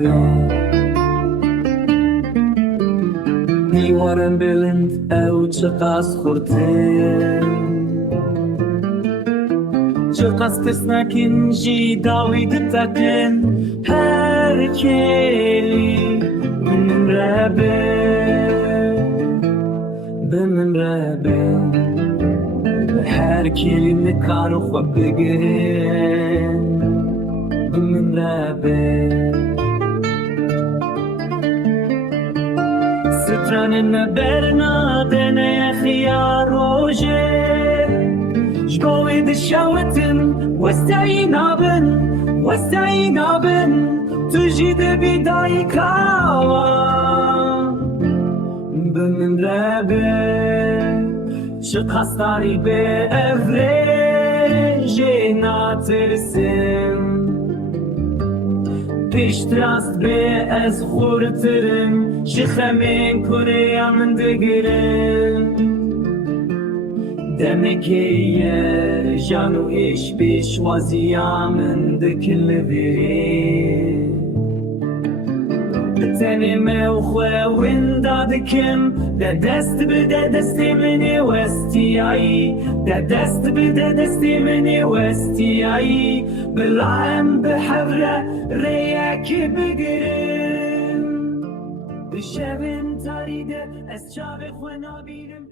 رابع دیوارم بلند او چقدر خورده چقدر تسنکن جی داوید تکن هر کلی من رابع بمن رابع هر کلی نکارو خواب بگیره بمن رابع ستران نبرنا دنيا خيار روجه جبوي دشاوتن واستعينا بن تجد بداي كاوا بمن رابع شقصاري بأفريجي ناترسم پیشتراست به از خورترم شخمین کنه من دگرم دمکیه جانو ایش بیش وزیامن دکل بیری بتنمه و خواه دادکم ده دست بده دستی منی وستیایی ده دست بده دستی منی وستیایی بلایم بحوره ریاکی بگیرم بشبن تاریده از چاق خواه نابیرم